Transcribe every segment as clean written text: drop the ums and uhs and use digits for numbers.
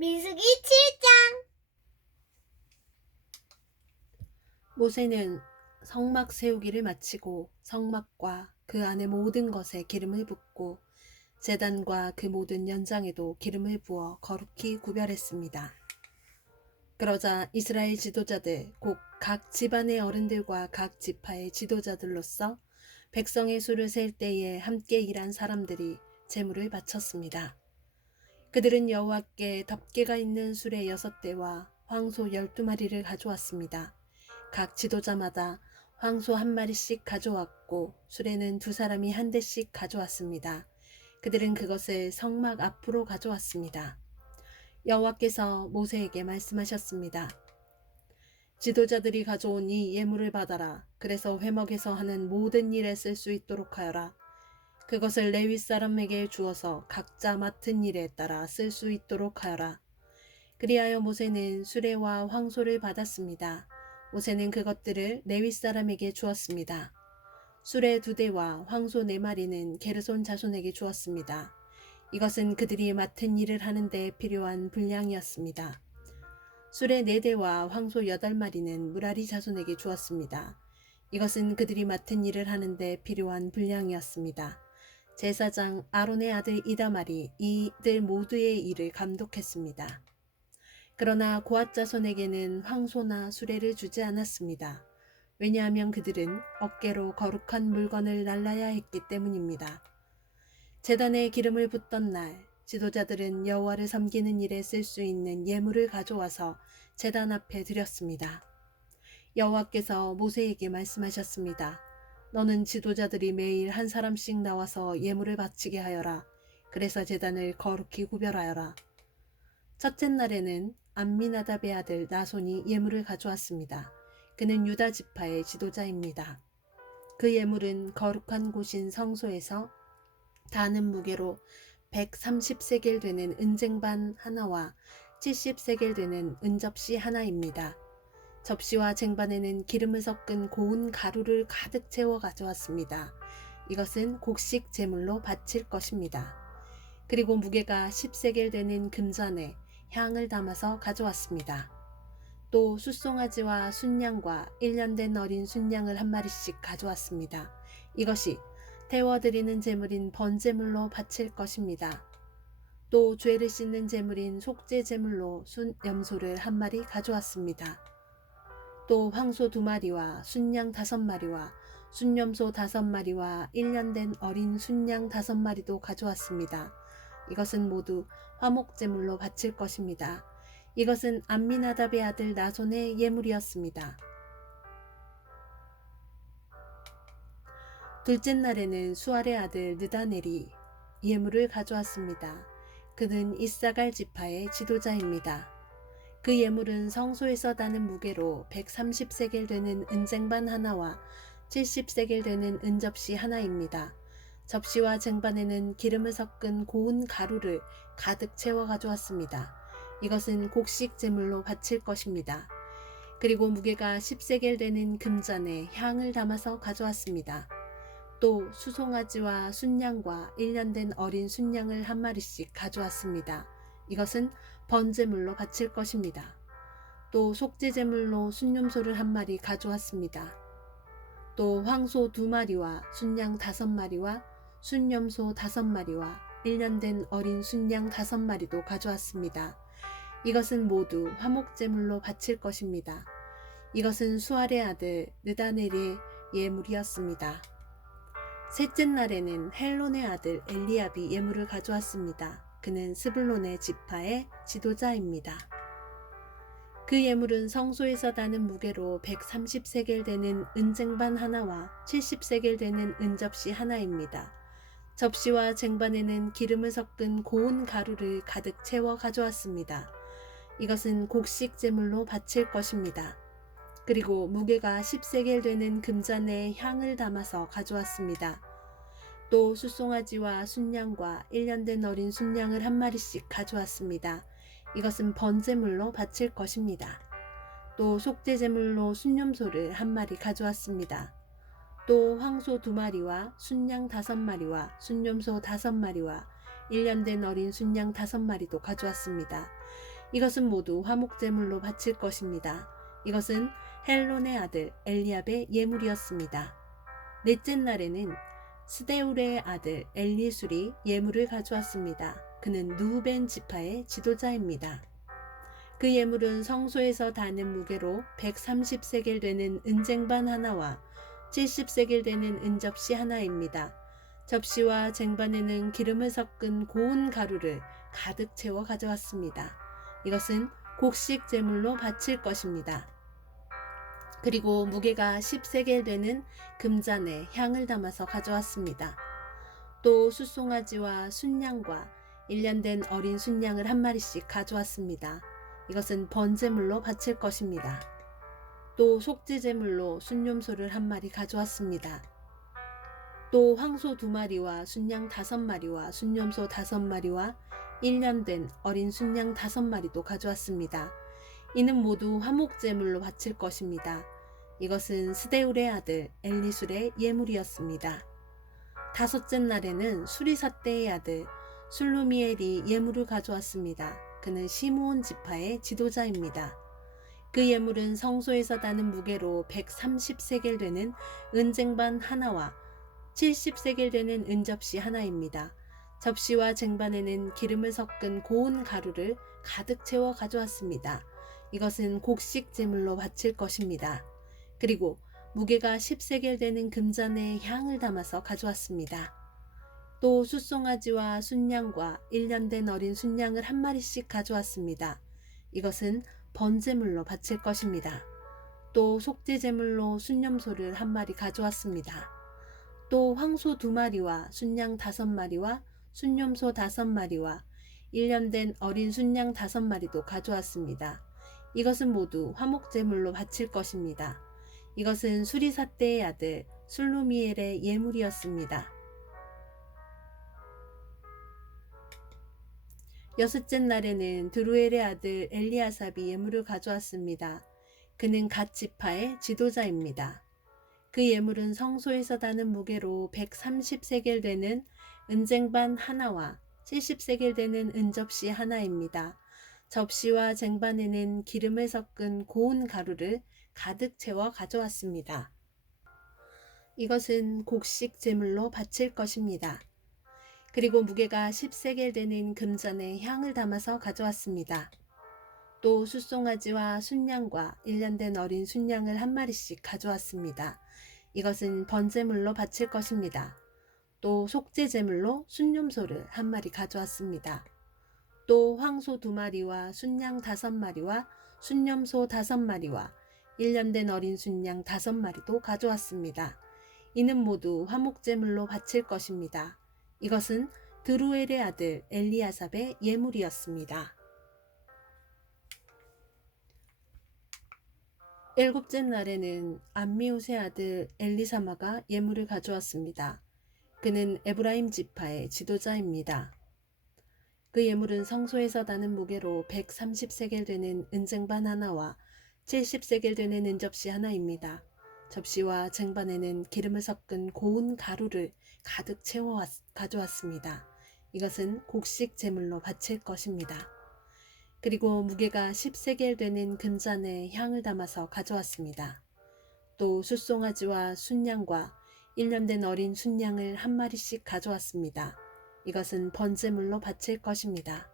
민수기 7장. 모세는 성막 세우기를 마치고 성막과 그 안의 모든 것에 기름을 붓고 제단과 그 모든 연장에도 기름을 부어 거룩히 구별했습니다. 그러자 이스라엘 지도자들 곧 각 집안의 어른들과 각 지파의 지도자들로서 백성의 수를 셀 때에 함께 일한 사람들이 제물을 바쳤습니다. 그들은 여호와께 덮개가 있는 수레 6대와 황소 12마리를 가져왔습니다. 각 지도자마다 황소 1마리씩 가져왔고 수레는 2사람이 1대씩 가져왔습니다. 그들은 그것을 성막 앞으로 가져왔습니다. 여호와께서 모세에게 말씀하셨습니다. 지도자들이 가져온 이 예물을 받아라. 그래서 회막에서 하는 모든 일에 쓸 수 있도록 하여라. 그것을 레위 사람에게 주어서 각자 맡은 일에 따라 쓸 수 있도록 하여라. 그리하여 모세는 수레와 황소를 받았습니다. 모세는 그것들을 레위 사람에게 주었습니다. 수레 2대와 황소 4마리는 게르손 자손에게 주었습니다. 이것은 그들이 맡은 일을 하는 데 필요한 분량이었습니다. 수레 4대와 황소 8마리는 무라리 자손에게 주었습니다. 이것은 그들이 맡은 일을 하는 데 필요한 분량이었습니다. 제사장 아론의 아들 이다말이 이들 모두의 일을 감독했습니다. 그러나 고앗 자손에게는 황소나 수레를 주지 않았습니다. 왜냐하면 그들은 어깨로 거룩한 물건을 날라야 했기 때문입니다. 제단에 기름을 붓던 날 지도자들은 여호와를 섬기는 일에 쓸 수 있는 예물을 가져와서 제단 앞에 드렸습니다. 여호와께서 모세에게 말씀하셨습니다. 너는 지도자들이 매일 한 사람씩 나와서 예물을 바치게 하여라. 그래서 제단을 거룩히 구별하여라. 첫째 날에는 암미나답의 아들 나손이 예물을 가져왔습니다. 그는 유다 지파의 지도자입니다. 그 예물은 거룩한 곳인 성소에서 다는 무게로 130세겔 되는 은쟁반 하나와 70세겔 되는 은접시 하나입니다. 접시와 쟁반에는 기름을 섞은 고운 가루를 가득 채워 가져왔습니다. 이것은 곡식 제물로 바칠 것입니다. 그리고 무게가 10세겔 되는 금잔에 향을 담아서 가져왔습니다. 또 숫송아지와 순양과 1년 된 어린 순양을 1마리씩 가져왔습니다. 이것이 태워드리는 제물인 번제물로 바칠 것입니다. 또 죄를 씻는 제물인 속죄 제물로 순염소를 1마리 가져왔습니다. 또 황소 2마리와 순양 5마리와 순염소 5마리와 1년 된 어린 순양 5마리도 가져왔습니다. 이것은 모두 화목제물로 바칠 것입니다. 이것은 암미나답의 아들 나손의 예물이었습니다. 둘째 날에는 수알의 아들 느다넬이 예물을 가져왔습니다. 그는 이사갈 지파의 지도자입니다. 그 예물은 성소에서 다는 무게로 130세겔 되는 은쟁반 하나와 70세겔 되는 은접시 하나입니다. 접시와 쟁반에는 기름을 섞은 고운 가루를 가득 채워 가져왔습니다. 이것은 곡식 제물로 바칠 것입니다. 그리고 무게가 10세겔 되는 금잔에 향을 담아서 가져왔습니다. 또 수송아지와 순양과 1년 된 어린 순양을 1마리씩 가져왔습니다. 이것은 번제물로 바칠 것입니다. 또 속죄제물로 순염소를 1마리 가져왔습니다. 또 황소 2마리와 순양 5마리와 순염소 5마리와 1년 된 어린 순양 5마리도 가져왔습니다. 이것은 모두 화목제물로 바칠 것입니다. 이것은 수알의 아들 느다넬의 예물이었습니다. 셋째 날에는 헬론의 아들 엘리압이 예물을 가져왔습니다. 그는 스불론의 지파의 지도자입니다. 그 예물은 성소에서 다는 무게로 130세겔 되는 은쟁반 하나와 70세겔 되는 은접시 하나입니다. 접시와 쟁반에는 기름을 섞은 고운 가루를 가득 채워 가져왔습니다. 이것은 곡식 제물로 바칠 것입니다. 그리고 무게가 10세겔 되는 금잔에 향을 담아서 가져왔습니다. 또 숫송아지와 순양과 1년 된 어린 순양을 1마리씩 가져왔습니다. 이것은 번제물로 바칠 것입니다. 또 속죄제물로 순염소를 1마리 가져왔습니다. 또 황소 2마리와 순양 5마리와 순염소 5마리와 1년 된 어린 순양 5마리도 가져왔습니다. 이것은 모두 화목제물로 바칠 것입니다. 이것은 헬론의 아들 엘리압의 예물이었습니다. 넷째 날에는 스데울의 아들 엘리술이 예물을 가져왔습니다. 그는 누벤 지파의 지도자입니다. 그 예물은 성소에서 다는 무게로 130세겔 되는 은쟁반 하나와 70세겔 되는 은접시 하나입니다. 접시와 쟁반에는 기름을 섞은 고운 가루를 가득 채워 가져왔습니다. 이것은 곡식 제물로 바칠 것입니다. 그리고 무게가 10세겔 되는 금잔에 향을 담아서 가져왔습니다. 또 숫송아지와 순양과 1년 된 어린 순양을 한 마리씩 가져왔습니다. 이것은 번제물로 바칠 것입니다. 또 속죄제물로 순념소를 한 마리 가져왔습니다. 또 황소 2마리와 순양 5마리와 순념소 5마리와 1년 된 어린 순양 5마리도 가져왔습니다. 이는 모두 화목제물로 바칠 것입니다. 이것은 스데울의 아들 엘리술의 예물이었습니다. 다섯째 날에는 수리사대의 아들 술루미엘이 예물을 가져왔습니다. 그는 시므온 지파의 지도자입니다. 그 예물은 성소에서 다는 무게로 130세겔 되는 은쟁반 하나와 70세겔 되는 은접시 하나입니다. 접시와 쟁반에는 기름을 섞은 고운 가루를 가득 채워 가져왔습니다. 이것은 곡식 제물로 바칠 것입니다. 그리고 무게가 10세겔 되는 금잔에 향을 담아서 가져왔습니다. 또 숫송아지와 순양과 1년 된 어린 순양을 한 마리씩 가져왔습니다. 이것은 번제물로 바칠 것입니다. 또 속죄제물로 순념소를 한 마리 가져왔습니다. 또 황소 2마리와 순양 5마리와 순념소 5마리와 1년 된 어린 순양 5마리도 가져왔습니다. 이것은 모두 화목제물로 바칠 것입니다. 이것은 수리사대의 아들 술루미엘의 예물이었습니다. 여섯째 날에는 드루엘의 아들 엘리아삽이 예물을 가져왔습니다. 그는 갓 지파의 지도자입니다. 그 예물은 성소에서 다는 무게로 130세겔 되는 은쟁반 하나와 70세겔 되는 은접시 하나입니다. 접시와 쟁반에는 기름을 섞은 고운 가루를 가득 채워 가져왔습니다. 이것은 곡식 제물로 바칠 것입니다. 그리고 무게가 10세겔 되는 금잔에 향을 담아서 가져왔습니다. 또 숫송아지와 순양과 1년 된 어린 순양을 한 마리씩 가져왔습니다. 이것은 번제물로 바칠 것입니다. 또 속죄제물로 순념소를 한 마리 가져왔습니다. 또 황소 2마리와 순양 5마리와 순념소 5마리와 1년 된 어린 순양 5마리도 가져왔습니다. 이는 모두 화목제물로 바칠 것입니다. 이것은 드루엘의 아들 엘리아삽의 예물이었습니다. 일곱째 날에는 암미우스의 아들 엘리사마가 예물을 가져왔습니다. 그는 에브라임 지파의 지도자입니다. 그 예물은 성소에서 다는 무게로 130세겔 되는 은쟁반 하나와 70세겔 되는 은접시 하나입니다. 접시와 쟁반에는 기름을 섞은 고운 가루를 가득 채워 가져왔습니다. 이것은 곡식 제물로 바칠 것입니다. 그리고 무게가 10세겔 되는 금잔에 향을 담아서 가져왔습니다. 또 숫송아지와 순양과 1년 된 어린 순양을 한 마리씩 가져왔습니다. 이것은 번제물로 바칠 것입니다.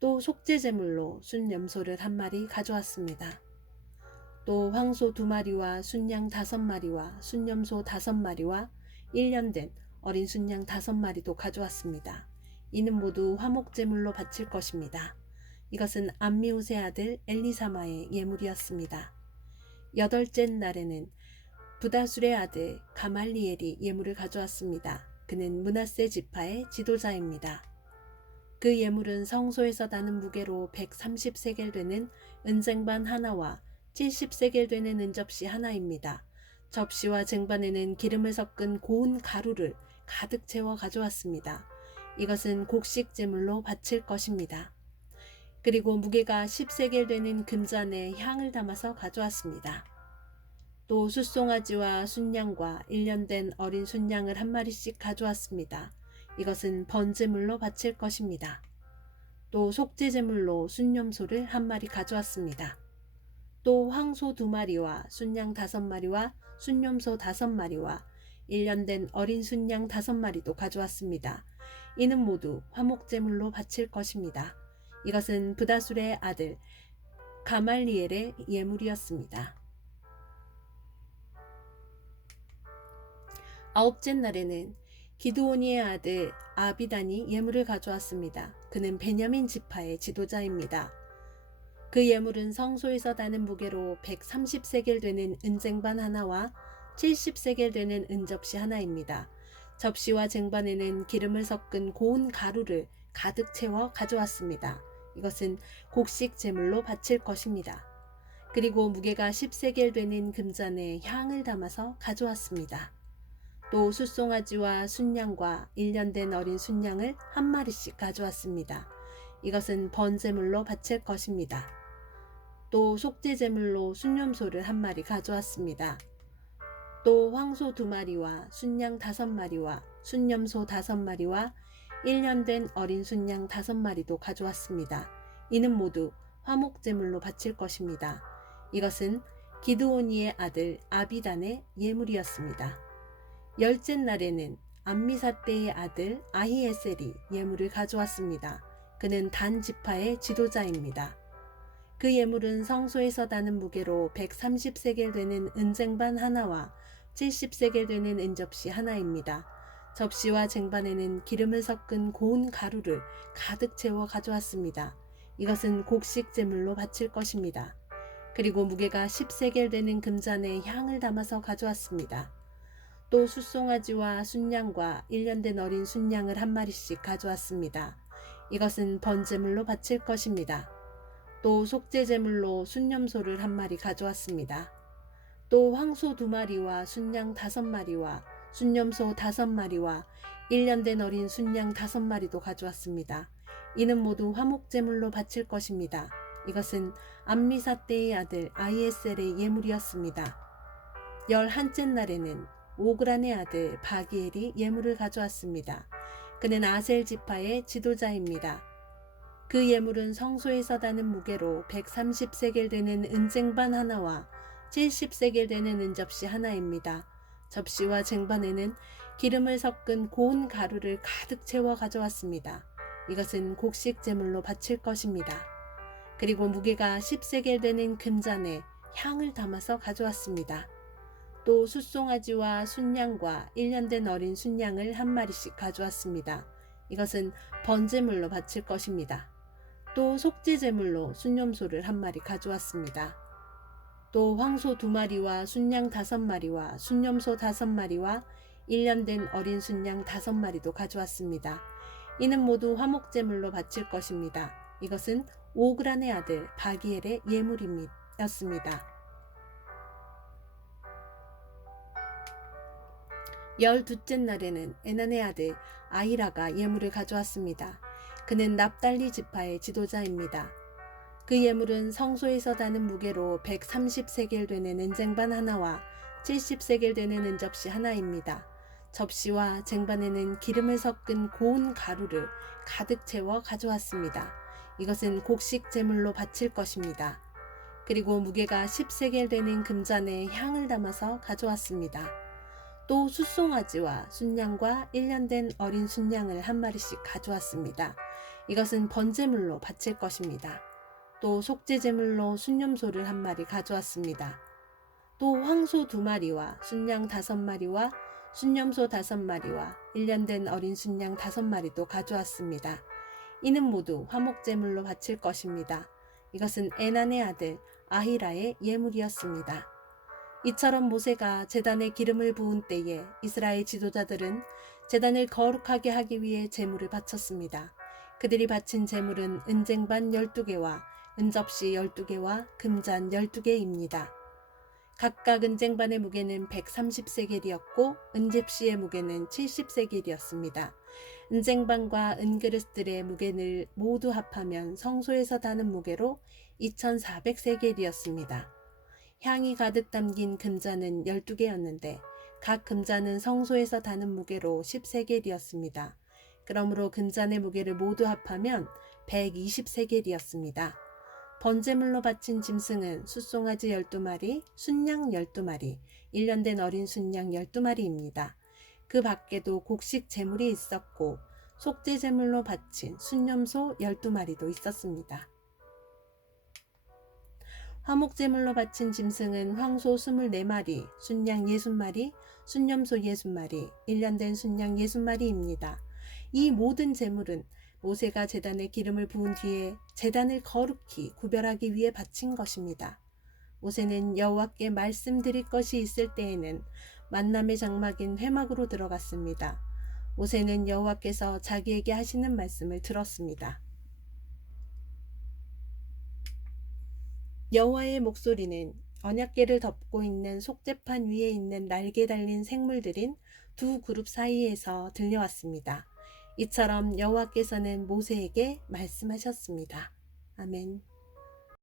또 속죄제물로 순염소를 한 마리 가져왔습니다. 또 황소 2마리와 순양 5마리와 순염소 5마리와 1년 된 어린 순양 5마리도 가져왔습니다. 이는 모두 화목제물로 바칠 것입니다. 이것은 암미우스의 아들 엘리사마의 예물이었습니다. 여덟째 날에는 부다술의 아들 가말리엘이 예물을 가져왔습니다. 그는 므낫세 지파의 지도자입니다. 그 예물은 성소에서 다는 무게로 130세겔 되는 은쟁반 하나와 70세겔 되는 은접시 하나입니다. 접시와 쟁반에는 기름을 섞은 고운 가루를 가득 채워 가져왔습니다. 이것은 곡식 제물로 바칠 것입니다. 그리고 무게가 10세겔 되는 금잔에 향을 담아서 가져왔습니다. 또 숫송아지와 순양과 1년 된 어린 순양을 한 마리씩 가져왔습니다. 이것은 번제물로 바칠 것입니다. 또 속죄제물로 순념소를 한 마리 가져왔습니다. 또 황소 2마리와 순양 5마리와 순념소 5마리와 1년 된 어린 순양 5마리도 가져왔습니다. 이는 모두 화목제물로 바칠 것입니다. 이것은 브다술의 아들 가말리엘의 예물이었습니다. 아홉째 날에는 기드오니의 아들 아비단이 예물을 가져왔습니다. 그는 베냐민 지파의 지도자입니다. 그 예물은 성소에서 다는 무게로 130세겔 되는 은쟁반 하나와 70세겔 되는 은접시 하나입니다. 접시와 쟁반에는 기름을 섞은 고운 가루를 가득 채워 가져왔습니다. 이것은 곡식 제물로 바칠 것입니다. 그리고 무게가 10세겔 되는 금잔에 향을 담아서 가져왔습니다. 또 숫송아지와 순양과 1년 된 어린 순양을 한 마리씩 가져왔습니다. 이것은 번제물로 바칠 것입니다. 또 속죄제물로 순념소를 한 마리 가져왔습니다. 또 황소 2마리와 순양 5마리와 순념소 5마리와 1년 된 어린 순양 5마리도 가져왔습니다. 이는 모두 화목제물로 바칠 것입니다. 이것은 기드오니의 아들 아비단의 예물이었습니다. 10째 날에는 암미사떼의 아들 아히에셀이 예물을 가져왔습니다. 그는 단 지파의 지도자입니다. 그 예물은 성소에서 다는 무게로 130세겔 되는 은쟁반 하나와 70세겔 되는 은접시 하나입니다. 접시와 쟁반에는 기름을 섞은 고운 가루를 가득 채워 가져왔습니다. 이것은 곡식 제물로 바칠 것입니다. 그리고 무게가 10세겔 되는 금잔에 향을 담아서 가져왔습니다. 또 숫송아지와 순양과 1년 된 어린 순양을 한 마리씩 가져왔습니다. 이것은 번제물로 바칠 것입니다. 또 속죄제물로 순념소를 한 마리 가져왔습니다. 또 황소 2마리와 순양 5마리와 순념소 5마리와 1년 된 어린 순양 5마리도 가져왔습니다. 이는 모두 화목제물로 바칠 것입니다. 이것은 암미사떼의 아들 아히에셀의 예물이었습니다. 11째 날에는 오그란의 아들 바기엘이 예물을 가져왔습니다. 그는 아셀 지파의 지도자입니다. 그 예물은 성소에서 다는 무게로 130세겔 되는 은쟁반 하나와 70세겔 되는 은접시 하나입니다. 접시와 쟁반에는 기름을 섞은 고운 가루를 가득 채워 가져왔습니다. 이것은 곡식 제물로 바칠 것입니다. 그리고 무게가 10세겔 되는 금잔에 향을 담아서 가져왔습니다. 또 숫송아지와 순양과 1년 된 어린 순양을 한 마리씩 가져왔습니다. 이것은 번제물로 바칠 것입니다. 또 속죄제물로 순념소를 한 마리 가져왔습니다. 또 황소 2마리와 순양 5마리와 순념소 5마리와 1년 된 어린 순양 5마리도 가져왔습니다. 이는 모두 화목제물로 바칠 것입니다. 이것은 오그란의 아들 바기엘의 예물이었습니다. 12째 날에는 에난의 아들 아히라가 예물을 가져왔습니다. 그는 납달리 지파의 지도자입니다. 그 예물은 성소에서 다는 무게로 130세겔 되는 은쟁반 하나와 70세겔 되는 은접시 하나입니다. 접시와 쟁반에는 기름을 섞은 고운 가루를 가득 채워 가져왔습니다. 이것은 곡식 제물로 바칠 것입니다. 그리고 무게가 10세겔 되는 금잔에 향을 담아서 가져왔습니다. 또 숫송아지와 순양과 1년 된 어린 순양을 한 마리씩 가져왔습니다. 이것은 번제물로 바칠 것입니다. 또 속죄제물로 순념소를 한 마리 가져왔습니다. 또 황소 2마리와 순양 5마리와 순념소 5마리와 1년 된 어린 순양 5마리도 가져왔습니다. 이는 모두 화목제물로 바칠 것입니다. 이것은 에난의 아들 아히라의 예물이었습니다. 이처럼 모세가 제단에 기름을 부은 때에 이스라엘 지도자들은 제단을 거룩하게 하기 위해 제물을 바쳤습니다. 그들이 바친 제물은 은쟁반 12개와 은접시 12개와 금잔 12개입니다. 각각 은쟁반의 무게는 130세겔이었고 은접시의 무게는 70세겔이었습니다. 은쟁반과 은그릇들의 무게를 모두 합하면 성소에서 다는 무게로 2400세겔이었습니다. 향이 가득 담긴 금잔은 12개였는데 각 금잔은 성소에서 다는 무게로 10세겔이었습니다. 그러므로 금잔의 무게를 모두 합하면 120세겔이었습니다. 번제물로 바친 짐승은 숫송아지 12마리, 순양 12마리, 1년 된 어린 순양 12마리입니다. 그 밖에도 곡식 제물이 있었고 속죄 제물로 바친 순염소 12마리도 있었습니다. 화목 제물로 바친 짐승은 황소 24마리, 순양 60마리, 순염소 60마리, 1년 된 순양 60마리입니다. 이 모든 제물은 모세가 제단에 기름을 부은 뒤에 제단을 거룩히 구별하기 위해 바친 것입니다. 모세는 여호와께 말씀드릴 것이 있을 때에는 만남의 장막인 회막으로 들어갔습니다. 모세는 여호와께서 자기에게 하시는 말씀을 들었습니다. 여호와의 목소리는 언약궤를 덮고 있는 속죄판 위에 있는 날개 달린 생물들인 두 그룹 사이에서 들려왔습니다. 이처럼 여호와께서는 모세에게 말씀하셨습니다. 아멘.